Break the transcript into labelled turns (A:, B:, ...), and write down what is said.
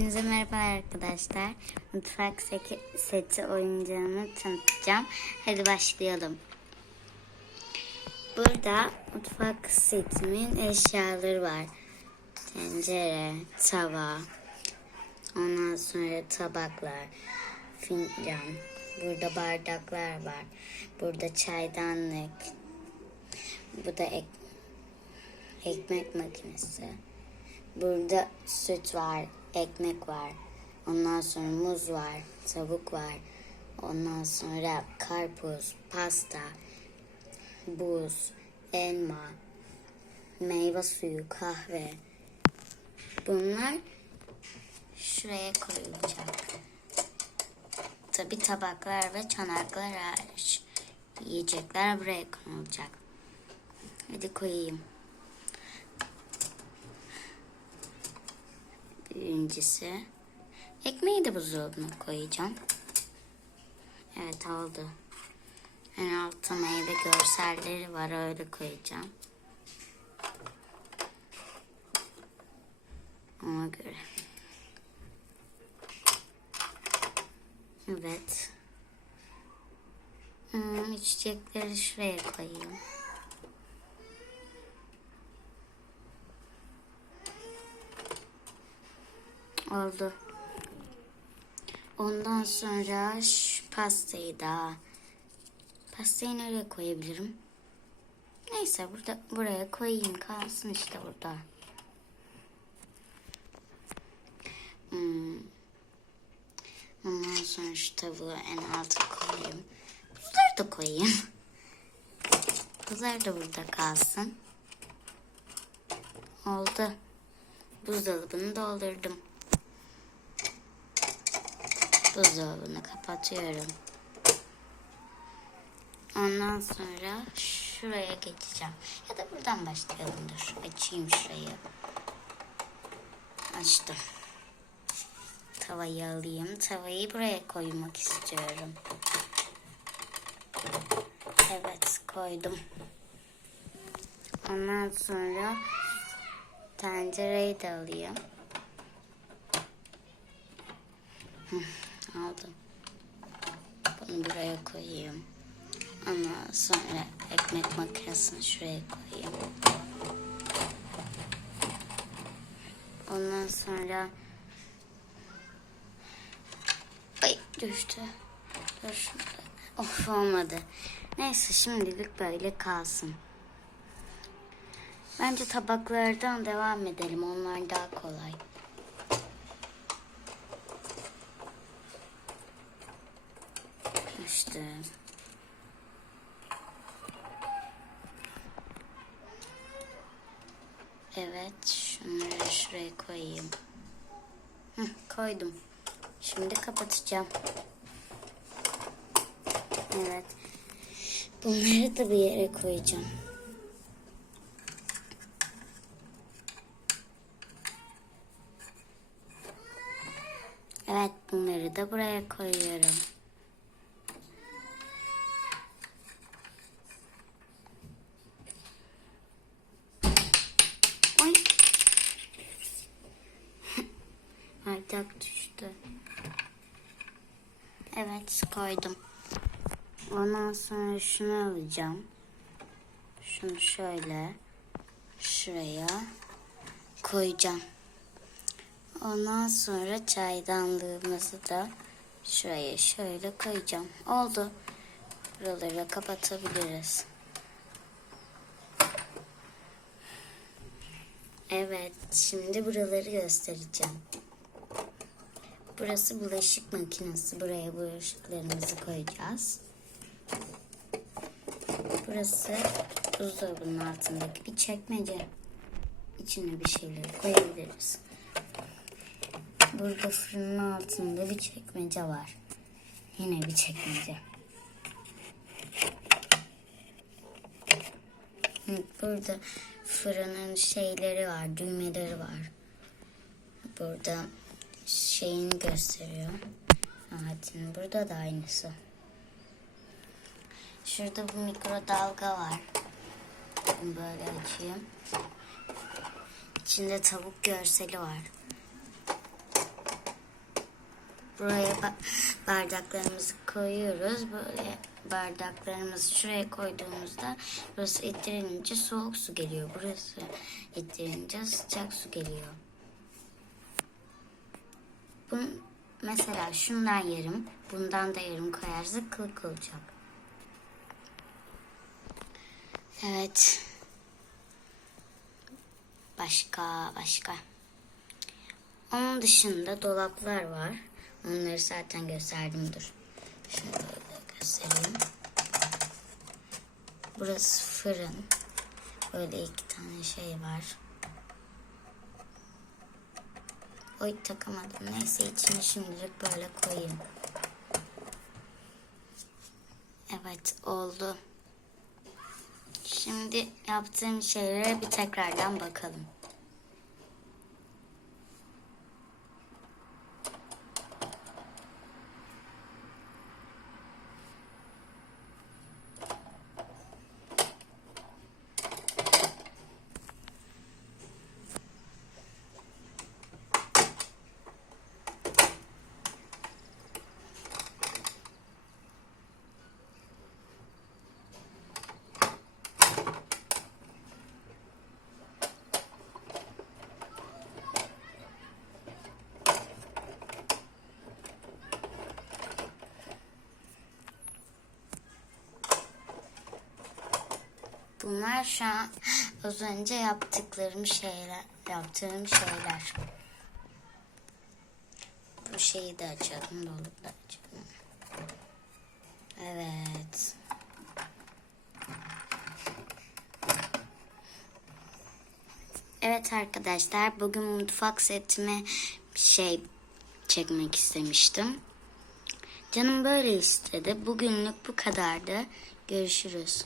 A: Hepinize merhaba arkadaşlar. Mutfak seti oyuncağını tanıtacağım. Hadi başlayalım. Burada mutfak setimin eşyaları var. Tencere, tava, ondan sonra tabaklar, fincan. Burada bardaklar var. Burada çaydanlık. Bu da ek- ekmek makinesi. Burada süt var, ekmek var. Ondan sonra muz var, tavuk var. Ondan sonra karpuz, pasta, buz, elma, meyve suyu, kahve. Bunlar şuraya koyulacak. Tabi tabaklar ve çanaklar hariç. Yiyecekler buraya konulacak. Hadi koyayım. Birincisi. Ekmeği de buzdolabına koyacağım. Evet oldu. En altta meyve görselleri var öyle koyacağım. Ona göre. Evet. Hmm, içecekleri şuraya koyayım. Oldu. Ondan sonra pastayı da pastayı nereye koyabilirim? Neyse burada buraya koyayım kalsın işte burada. Hmm. Ondan sonra şu tavuğu en alta koyayım. Buzları da koyayım. Buzlar da burada kalsın. Oldu. Buzdolabını doldurdum. Buzdolabını kapatıyorum. Ondan sonra şuraya geçeceğim. Ya da buradan başlayalım dur. Açayım şurayı. Açtım. Tavayı alayım. Tavayı buraya koymak istiyorum. Evet koydum. Ondan sonra tencereyi de alayım. Aldım. Bunu buraya koyayım. Ondan sonra ekmek makinesini şuraya koyayım. Ondan sonra Ay düştü. Dur şurada. Of olmadı. Neyse şimdilik böyle kalsın. Bence tabaklardan devam edelim. Onlar daha kolay. İşte. Evet, şunları şuraya koyayım. Hı, koydum. Şimdi kapatacağım. Evet. Bunları da bir yere koyacağım. Evet, bunları da buraya koyuyorum. Oy. Bardak düştü. Evet koydum. Ondan sonra şunu alacağım. Şunu şöyle şuraya koyacağım. Ondan sonra çaydanlığımızı da şuraya şöyle koyacağım. Oldu. Buraları kapatabiliriz. Evet, şimdi buraları göstereceğim. Burası bulaşık makinesi. Buraya bulaşıklarımızı koyacağız. Burası buzdolabının altındaki bir çekmece. İçine bir şeyler koyabiliriz. Burada fırının altında bir çekmece var. Yine bir çekmece. Burada fırının şeyleri var, düğmeleri var. Burada şeyini gösteriyor. Saatin burada da aynısı. Şurada bir mikrodalga var. Böyle açayım. İçinde tavuk görseli var. buraya ba- bardaklarımızı koyuyoruz. Böyle bardaklarımızı şuraya koyduğumuzda burası ittirince soğuk su geliyor. Burası ittirince sıcak su geliyor. Bun, mesela şundan yarım, bundan da yarım koyarsak kılık olacak. Evet. Başka, başka. Onun dışında dolaplar var. Onları zaten gösterdim. Dur. Şöyle göstereyim. Burası fırın. Böyle iki tane şey var. Oy takamadım. Neyse içine şimdilik böyle koyayım. Evet oldu. Şimdi yaptığım şeylere bir tekrardan bakalım. Bunlar şu an az önce yaptıklarım şeyler, yaptığım şeyler. Bu şeyi de açalım, dolup da açalım. Evet. Evet arkadaşlar, bugün mutfak setime şey çekmek istemiştim. Canım böyle istedi. Bugünlük bu kadardı. Görüşürüz.